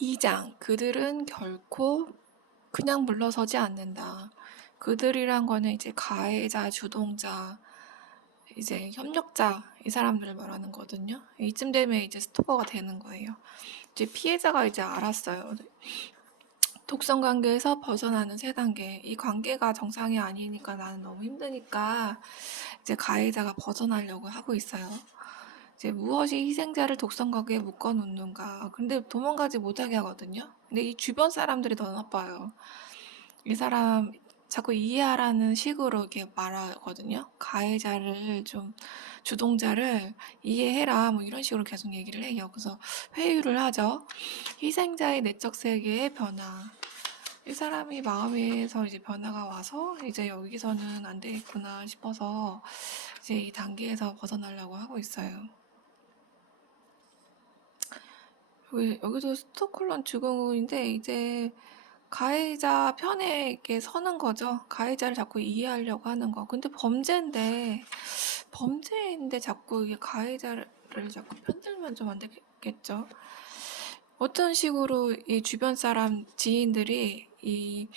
2장 그들은 결코 그냥 물러서지 않는다. 그들이란 거는 이제 가해자, 주동자, 이제 협력자 이 사람들을 말하는 거거든요. 이쯤 되면 이제 스토커가 되는 거예요. 이제 피해자가 이제 알았어요. 독성 관계에서 벗어나는 세 단계. 이 관계가 정상이 아니니까 나는 너무 힘드니까 이제 가해자가 벗어나려고 하고 있어요. 이제 무엇이 희생자를 독성 관계에 묶어 놓는가. 근데 도망가지 못하게 하거든요. 근데 이 주변 사람들이 더 나빠요. 이 사람 자꾸 이해하라는 식으로 이렇게 말하거든요. 가해자를 좀 주동자를 이해해라 뭐 이런 식으로 계속 얘기를 해요. 그래서 회유를 하죠. 희생자의 내적 세계의 변화. 이 사람이 마음에서 이제 변화가 와서 이제 여기서는 안 되겠구나 싶어서 이제 이 단계에서 벗어나려고 하고 있어요. 여기도 스톡홀름 증후군인데 이제 가해자 편에 이렇게 서는 거죠. 가해자를 자꾸 이해하려고 하는 거. 근데 범죄인데 자꾸 이게 가해자를 자꾸 편들면 좀 안 되겠죠. 어떤 식으로 이 주변 사람 지인들이 이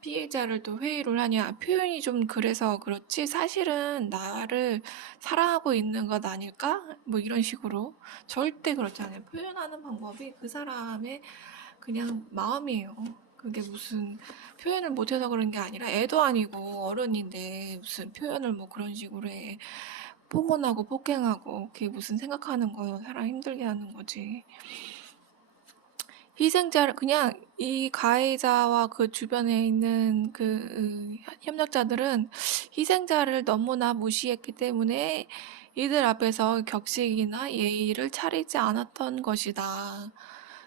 피해자를 또 회유를 하냐. 표현이 좀 그래서 그렇지 사실은 나를 사랑하고 있는 것 아닐까? 뭐 이런 식으로. 절대 그렇지 않아요. 표현하는 방법이 그 사람의 그냥 마음이에요. 그게 무슨 표현을 못해서 그런 게 아니라 애도 아니고 어른인데 무슨 표현을 뭐 그런 식으로 해. 폭언하고 폭행하고 그게 무슨 생각하는 거예요. 사람 힘들게 하는 거지. 희생자를 그냥 이 가해자와 그 주변에 있는 그 협력자들은 희생자를 너무나 무시했기 때문에 이들 앞에서 격식이나 예의를 차리지 않았던 것이다.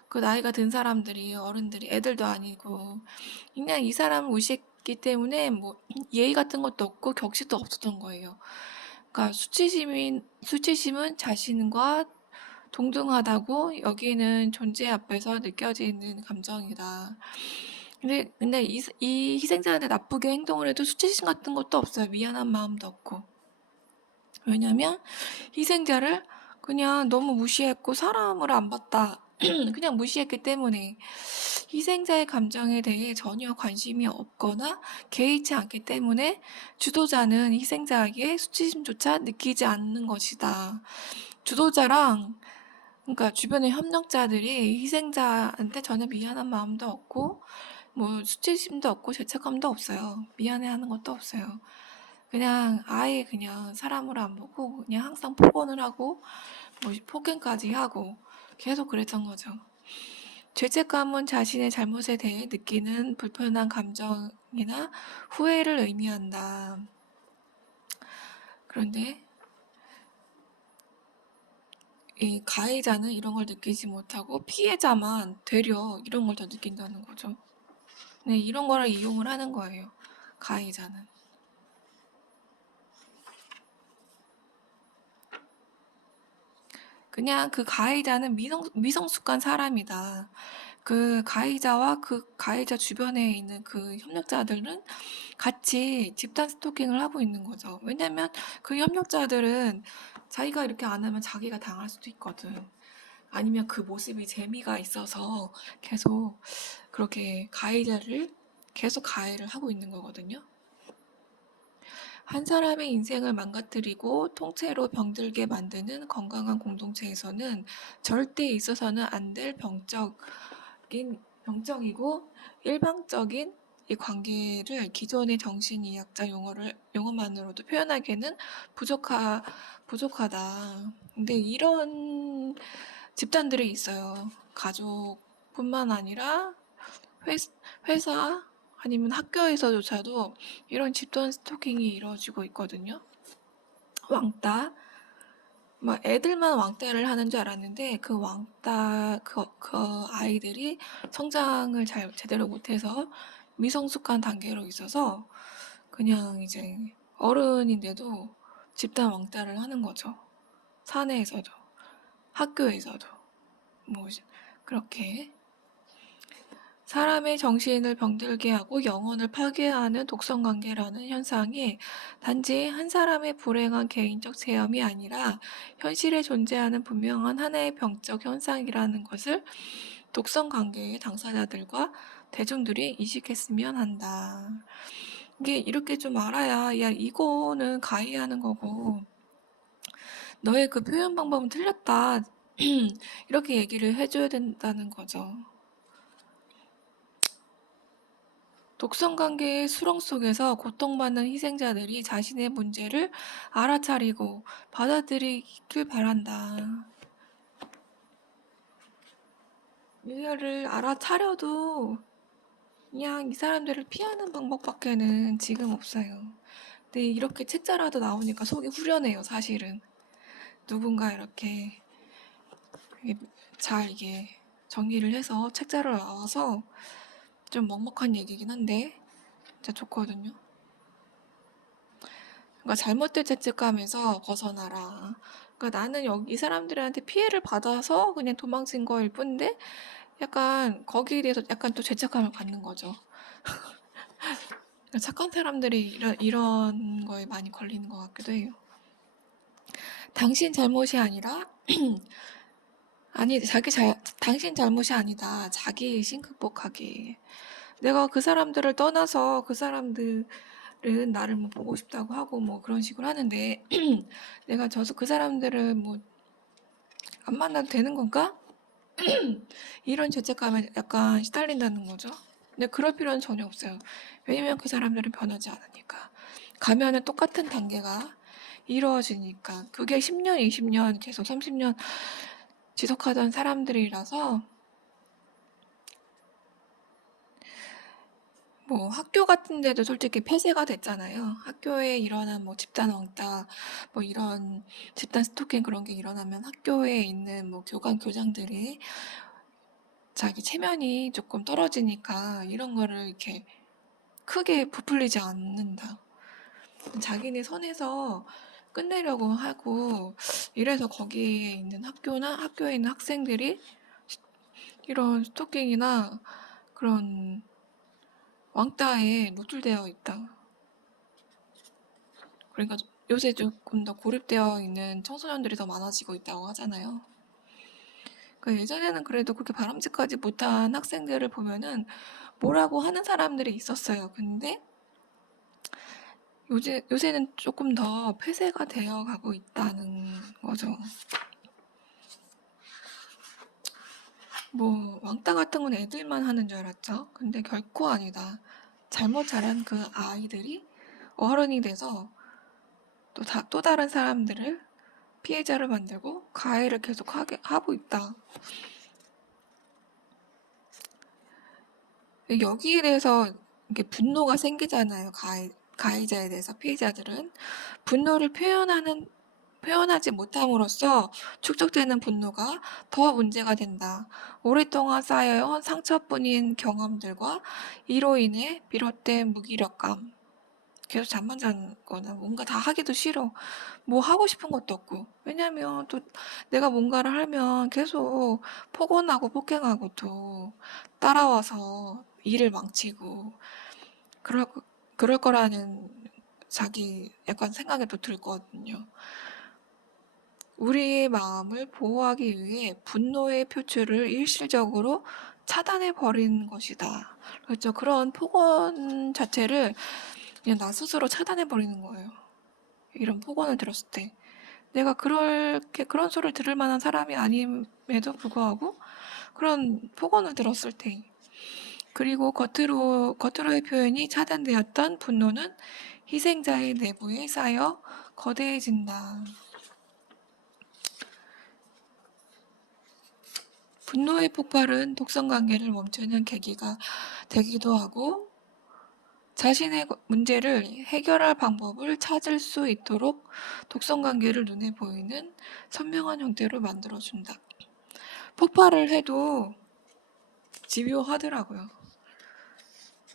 그 나이가 든 사람들이 어른들이 애들도 아니고 그냥 이 사람을 무시했기 때문에 뭐 예의 같은 것도 없고 격식도 없었던 거예요. 그러니까 수치심은 자신과 동등하다고 여기는 존재 앞에서 느껴지는 감정이다. 근데 이 희생자한테 나쁘게 행동을 해도 수치심 같은 것도 없어요. 미안한 마음도 없고. 왜냐면 희생자를 그냥 너무 무시했고 사람으로 안 봤다. 그냥 무시했기 때문에 희생자의 감정에 대해 전혀 관심이 없거나 개의치 않기 때문에 주도자는 희생자에게 수치심조차 느끼지 않는 것이다. 주도자랑 그러니까 주변의 협력자들이 희생자한테 전혀 미안한 마음도 없고 뭐 수치심도 없고 죄책감도 없어요. 미안해하는 것도 없어요. 그냥 아예 그냥 사람으로 안 보고 그냥 항상 폭언을 하고 뭐 폭행까지 하고 계속 그랬던 거죠. 죄책감은 자신의 잘못에 대해 느끼는 불편한 감정이나 후회를 의미한다. 그런데 이 가해자는 이런 걸 느끼지 못하고 피해자만 되려 이런 걸 더 느낀다는 거죠. 네, 이런 거를 이용을 하는 거예요. 가해자는. 그냥 그 가해자는 미성숙한 사람이다. 그 가해자와 그 가해자 주변에 있는 그 협력자들은 같이 집단 스토킹을 하고 있는 거죠. 왜냐면 그 협력자들은 자기가 이렇게 안 하면 자기가 당할 수도 있거든. 아니면 그 모습이 재미가 있어서 계속 그렇게 가해자를 계속 가해를 하고 있는 거거든요. 한 사람의 인생을 망가뜨리고 통째로 병들게 만드는 건강한 공동체에서는 절대 있어서는 안 될 병적이고 일방적인 이 관계를 기존의 정신의학자 용어만으로도 표현하기에는 부족하다. 근데 이런 집단들이 있어요. 가족뿐만 아니라 회사 아니면 학교에서조차도 이런 집단 스토킹이 이루어지고 있거든요. 왕따. 막 애들만 왕따를 하는 줄 알았는데 그 왕따 그 아이들이 성장을 제대로 못해서 미성숙한 단계로 있어서 그냥 이제 어른인데도 집단 왕따를 하는 거죠. 사내에서도 학교에서도 뭐 그렇게 사람의 정신을 병들게 하고 영혼을 파괴하는 독성관계라는 현상이 단지 한 사람의 불행한 개인적 체험이 아니라 현실에 존재하는 분명한 하나의 병적 현상이라는 것을 독성 관계의 당사자들과 대중들이 인식했으면 한다. 이게 이렇게 좀 알아야, 야, 이거는 가해하는 거고, 너의 그 표현 방법은 틀렸다. 이렇게 얘기를 해줘야 된다는 거죠. 독성 관계의 수렁 속에서 고통받는 희생자들이 자신의 문제를 알아차리고 받아들이길 바란다. 이거를 알아차려도 그냥 이 사람들을 피하는 방법밖에는 지금 없어요. 근데 이렇게 책자라도 나오니까 속이 후련해요, 사실은. 누군가 이렇게 잘 이게 정리를 해서 책자로 나와서 좀 먹먹한 얘기긴 한데 진짜 좋거든요. 그러니까 잘못된 죄책감에서 벗어나라. 그러니까 나는 이 사람들한테 피해를 받아서 그냥 도망친 거일 뿐인데 약간 거기에 대해서 약간 또 죄책감을 갖는 거죠. 착한 사람들이 이런 거에 많이 걸리는 것 같기도 해요. 당신 잘못이 아니라 당신 잘못이 아니다. 자기의식 극복하기. 내가 그 사람들을 떠나서 그 사람들은 나를 뭐 보고 싶다고 하고 뭐 그런 식으로 하는데 내가 그 사람들을 뭐 안 만나도 되는 건가? 이런 죄책감에 약간 시달린다는 거죠. 근데 그럴 필요는 전혀 없어요. 왜냐면 그 사람들은 변하지 않으니까. 가면은 똑같은 단계가 이루어지니까. 그게 10년, 20년, 계속 30년 지속하던 사람들이라서 뭐 학교 같은 데도 솔직히 폐쇄가 됐잖아요. 학교에 일어난 뭐 집단 왕따, 뭐 이런 집단 스토킹 그런 게 일어나면 학교에 있는 뭐 교장들이 자기 체면이 조금 떨어지니까 이런 거를 이렇게 크게 부풀리지 않는다. 자기네 선에서 끝내려고 하고 이래서 거기에 있는 학교에 있는 학생들이 이런 스토킹이나 그런 왕따에 노출되어 있다. 그러니까 요새 조금 더 고립되어 있는 청소년들이 더 많아지고 있다고 하잖아요. 그러니까 예전에는 그래도 그렇게 바람직하지 못한 학생들을 보면은 뭐라고 하는 사람들이 있었어요. 근데 요새는 조금 더 폐쇄가 되어 가고 있다는 거죠. 뭐 왕따 같은 건 애들만 하는 줄 알았죠. 근데 결코 아니다. 잘못 자란 그 아이들이 어른이 돼서 또 다른 사람들을 피해자를 만들고 가해를 계속 하고 있다. 여기에 대해서 이게 분노가 생기잖아요. 가해자에 대해서 피해자들은 분노를 표현하지 못함으로써 축적되는 분노가 더 문제가 된다. 오랫동안 쌓여온 상처뿐인 경험들과 이로 인해 비롯된 무기력감, 계속 잠만 자거나 뭔가 다 하기도 싫어. 뭐 하고 싶은 것도 없고. 왜냐면 또 내가 뭔가를 하면 계속 폭언하고 폭행하고 또 따라와서 일을 망치고 그럴, 그럴 거라는 자기 약간 생각이 또 들거든요. 우리의 마음을 보호하기 위해 분노의 표출을 일시적으로 차단해 버리는 것이다. 그렇죠. 그런 폭언 자체를 그냥 나 스스로 차단해 버리는 거예요. 이런 폭언을 들었을 때. 내가 그런 소리를 들을 만한 사람이 아님에도 불구하고 그런 폭언을 들었을 때. 그리고 겉으로의 표현이 차단되었던 분노는 희생자의 내부에 쌓여 거대해진다. 분노의 폭발은 독성 관계를 멈추는 계기가 되기도 하고 자신의 문제를 해결할 방법을 찾을 수 있도록 독성 관계를 눈에 보이는 선명한 형태로 만들어준다. 폭발을 해도 집요하더라고요.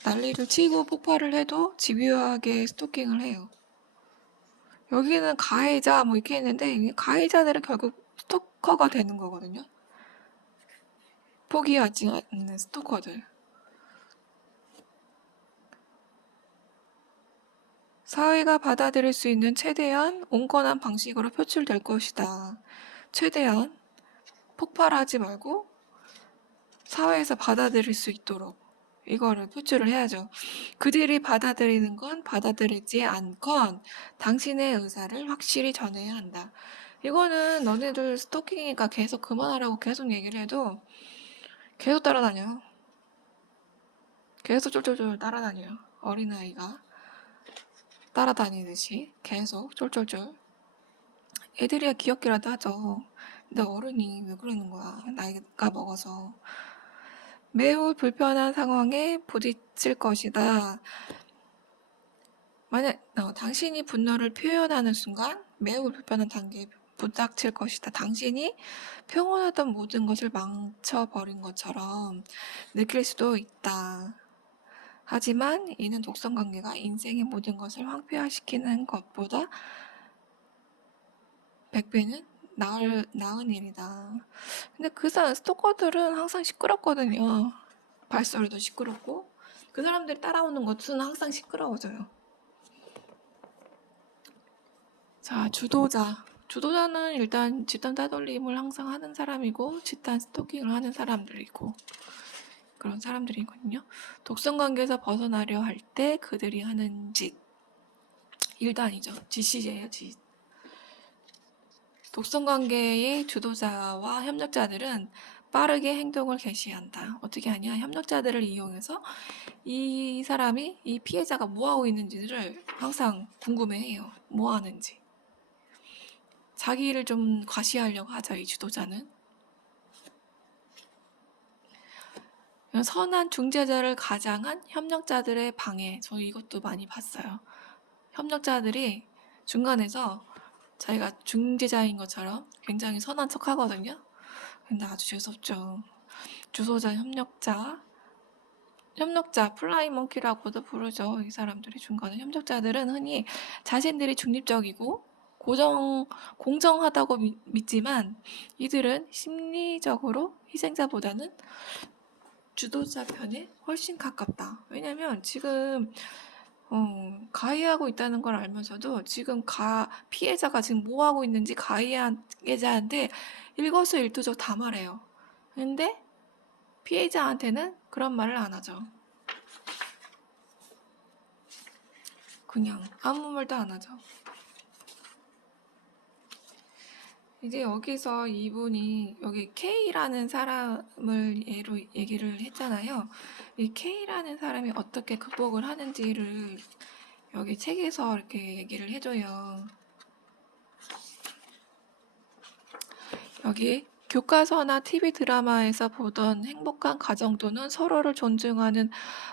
난리를 치고 폭발을 해도 집요하게 스토킹을 해요. 여기는 가해자 뭐 이렇게 했는데 가해자들은 결국 스토커가 되는 거거든요. 포기하지 않는 스토커들. 사회가 받아들일 수 있는 최대한 온건한 방식으로 표출될 것이다. 최대한 폭발하지 말고 사회에서 받아들일 수 있도록 이거를 표출을 해야죠. 그들이 받아들이는 건 받아들이지 않건 당신의 의사를 확실히 전해야 한다. 이거는 너네들 스토킹이니까 계속 그만하라고 계속 얘기를 해도 계속 따라다녀. 계속 쫄쫄쫄 따라다녀요. 어린아이가 따라다니듯이 계속 쫄쫄쫄. 애들이야 귀엽기라도 하죠. 근데 어른이 왜 그러는 거야. 나이가 먹어서. 매우 불편한 상황에 부딪힐 것이다. 만약 당신이 분노를 표현하는 순간 매우 불편한 단계에 부닥칠 것이다. 당신이 평온하던 모든 것을 망쳐버린 것처럼 느낄 수도 있다. 하지만 이는 독성관계가 인생의 모든 것을 황폐화시키는 것보다 100배는 나은 일이다. 근데 그 사람 스토커들은 항상 시끄럽거든요. 발소리도 시끄럽고 그 사람들이 따라오는 것은 항상 시끄러워져요. 자, 주도자. 주도자는 일단 집단 따돌림을 항상 하는 사람이고 집단 스토킹을 하는 사람들이고 그런 사람들이거든요. 독성관계에서 벗어나려 할 때 그들이 하는 짓. 일단이죠. 지시제예요. 독성관계의 주도자와 협력자들은 빠르게 행동을 개시한다. 어떻게 하냐? 협력자들을 이용해서 이 사람이, 이 피해자가 뭐하고 있는지를 항상 궁금해해요. 뭐 하는지. 자기 일을 좀 과시하려고 하죠, 이 주도자는. 선한 중재자를 가장한 협력자들의 방해. 저 이것도 많이 봤어요. 협력자들이 중간에서 자기가 중재자인 것처럼 굉장히 선한 척 하거든요. 근데 아주 재수없죠. 주소자, 협력자, 플라이몽키라고도 부르죠. 이 사람들이 중간에. 협력자들은 흔히 자신들이 중립적이고 공정하다고 믿지만 이들은 심리적으로 희생자보다는 주도자 편에 훨씬 가깝다. 왜냐면 지금 가해하고 있다는 걸 알면서도 지금 피해자가 지금 뭐 하고 있는지 가해자한테 일거수일투족 다 말해요. 근데 피해자한테는 그런 말을 안 하죠. 그냥 아무 말도 안 하죠. 이제 여기서 이분이 여기 K라는 사람을 예로 얘기를 했잖아요. 이 K라는 사람이 어떻게 극복을 하는지를 여기 책에서 이렇게 얘기를 해줘요. 여기 교과서나 TV 드라마에서 보던 행복한 가정 또는 서로를 존중하는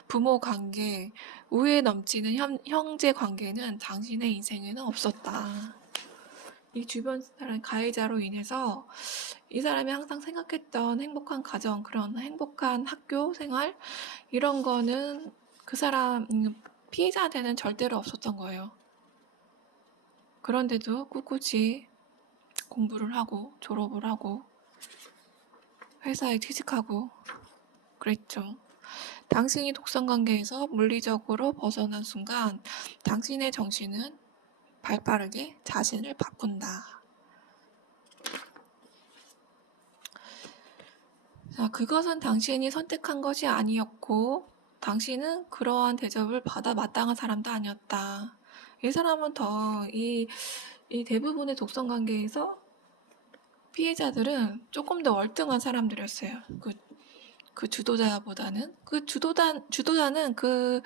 부모 관계, 우애 넘치는 형제 관계는 당신의 인생에는 없었다. 이 주변 사람 가해자로 인해서 이 사람이 항상 생각했던 행복한 가정, 그런 행복한 학교 생활 이런 거는 그 사람 피해자한테는 절대로 없었던 거예요. 그런데도 꿋꿋이 공부를 하고 졸업을 하고 회사에 취직하고 그랬죠. 당신이 독성관계에서 물리적으로 벗어난 순간 당신의 정신은 발빠르게 자신을 바꾼다. 자, 그것은 당신이 선택한 것이 아니었고 당신은 그러한 대접을 받아 마땅한 사람도 아니었다. 이 사람은 이 대부분의 독성관계에서 피해자들은 조금 더 월등한 사람들이었어요. 그 주도자보다는 주도자는 그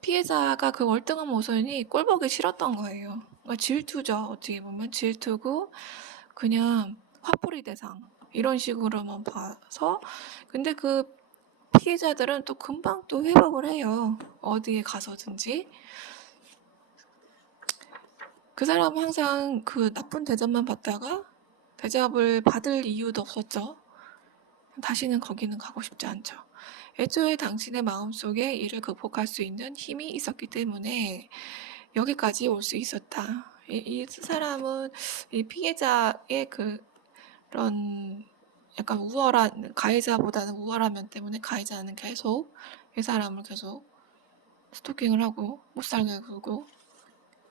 피해자가 그 월등한 모습이 꼴보기 싫었던 거예요. 그러니까 질투죠. 어떻게 보면 질투고 그냥 화풀이 대상 이런 식으로만 봐서 근데 그 피해자들은 또 금방 또 회복을 해요. 어디에 가서든지. 그 사람은 항상 그 나쁜 대접만 받다가 대접을 받을 이유도 없었죠. 다시는 거기는 가고 싶지 않죠. 애초에 당신의 마음속에 이를 극복할 수 있는 힘이 있었기 때문에 여기까지 올 수 있었다. 이 사람은 이 피해자의 그런 약간 우월한 가해자보다는 우월한 면 때문에 가해자는 계속 이 사람을 계속 스토킹을 하고 못 살게 굴고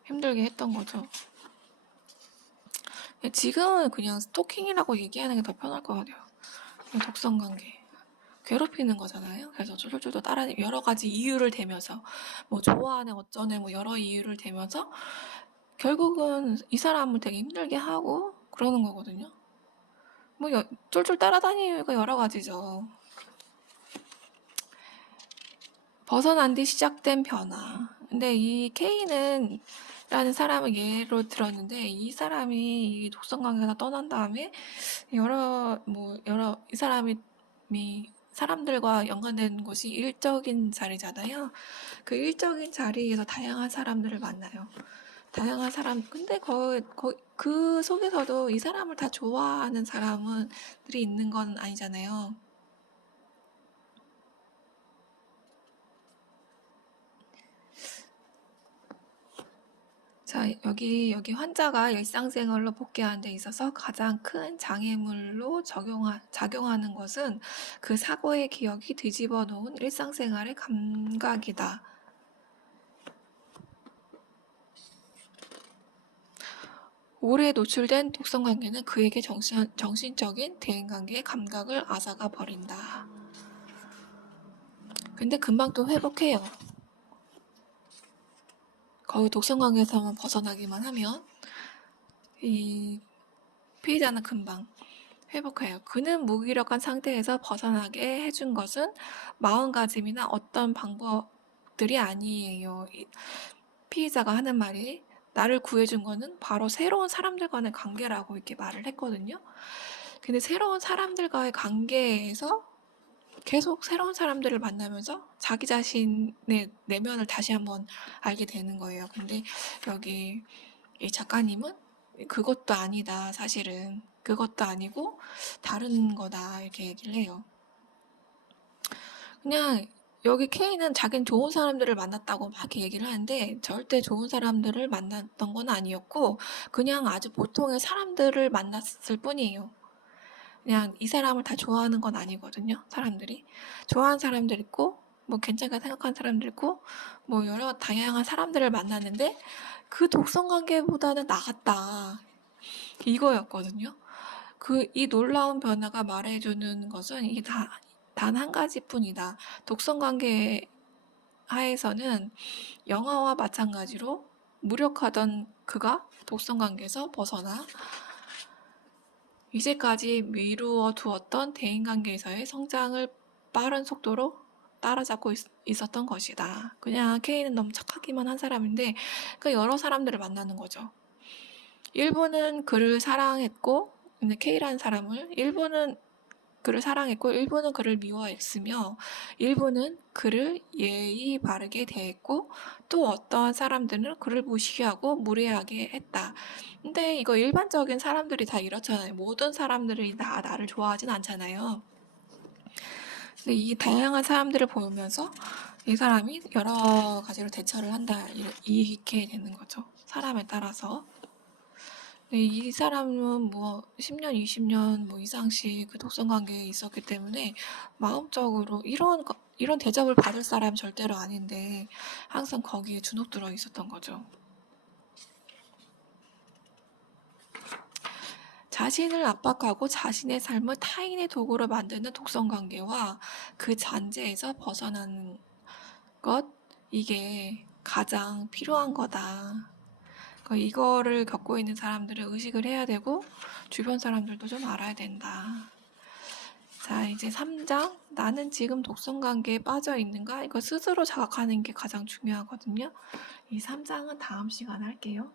힘들게 했던 거죠. 지금은 그냥 스토킹이라고 얘기하는 게 더 편할 것 같아요. 독성관계. 괴롭히는 거잖아요. 그래서 쫄쫄쫄 따라 여러 가지 이유를 대면서 뭐 좋아하네 어쩌네 뭐 여러 이유를 대면서 결국은 이 사람을 되게 힘들게 하고 그러는 거거든요. 뭐 쫄쫄 따라다니는 이유가 여러 가지죠. 벗어난 뒤 시작된 변화. 근데 이 K는 라는 사람을 예로 들었는데 이 사람이 이 독성 관계에서 떠난 다음에 여러 이 사람이 사람들과 연관된 곳이 일적인 자리잖아요. 그 일적인 자리에서 다양한 사람들을 만나요. 다양한 사람, 근데 그 속에서도 이 사람을 다 좋아하는 사람들이 있는 건 아니잖아요. 자, 여기 환자가 일상생활로 복귀하는 데 있어서 가장 큰 장애물로 작용하는 것은 그 사고의 기억이 뒤집어 놓은 일상생활의 감각이다. 오래 노출된 독성관계는 그에게 정신적인 대인관계의 감각을 앗아가 버린다. 근데 금방 또 회복해요. 거의 독성관계에서만 벗어나기만 하면 이 피해자는 금방 회복해요. 그는 무기력한 상태에서 벗어나게 해준 것은 마음가짐이나 어떤 방법들이 아니에요. 피해자가 하는 말이 나를 구해준 거는 바로 새로운 사람들과의 관계라고 이렇게 말을 했거든요. 근데 새로운 사람들과의 관계에서 계속 새로운 사람들을 만나면서 자기 자신의 내면을 다시 한번 알게 되는 거예요. 근데 여기 이 작가님은 그것도 아니다, 사실은. 그것도 아니고 다른 거다, 이렇게 얘기를 해요. 그냥 여기 K는 자기는 좋은 사람들을 만났다고 막 이렇게 얘기를 하는데 절대 좋은 사람들을 만났던 건 아니었고 그냥 아주 보통의 사람들을 만났을 뿐이에요. 그냥 이 사람을 다 좋아하는 건 아니거든요. 사람들이. 좋아하는 사람들 있고 뭐 괜찮게 생각하는 사람들 있고 뭐 여러 다양한 사람들을 만났는데 그 독성관계보다는 나았다. 이거였거든요. 이 놀라운 변화가 말해주는 것은 이게 단 한 가지뿐이다. 독성관계 하에서는 영화와 마찬가지로 무력하던 그가 독성관계에서 벗어나 이제까지 미루어 두었던 대인관계에서의 성장을 빠른 속도로 따라잡고 있었던 것이다. 그냥 K는 너무 착하기만 한 사람인데 그 여러 사람들을 만나는 거죠. 일부는 그를 사랑했고 근데 K라는 사람을 일부는 그를 사랑했고 일부는 그를 미워했으며 일부는 그를 예의 바르게 대했고 또 어떠한 사람들은 그를 무시하고 무례하게 했다. 근데 이거 일반적인 사람들이 다 이렇잖아요. 모든 사람들이 다 나를 좋아하진 않잖아요. 근데 이 다양한 사람들을 보면서 이 사람이 여러 가지로 대처를 한다 이렇게 되는 거죠. 사람에 따라서. 네, 이 사람은 뭐 10년, 20년 뭐 이상씩 그 독성 관계에 있었기 때문에 마음적으로 이런 대접을 받을 사람 절대로 아닌데 항상 거기에 주눅들어 있었던 거죠. 자신을 압박하고 자신의 삶을 타인의 도구로 만드는 독성 관계와 그 잔재에서 벗어나는 것, 이게 가장 필요한 거다. 이거를 겪고 있는 사람들은 의식을 해야 되고 주변 사람들도 좀 알아야 된다. 자, 이제 3장. 나는 지금 독성관계에 빠져 있는가? 이거 스스로 자각하는 게 가장 중요하거든요. 이 3장은 다음 시간에 할게요.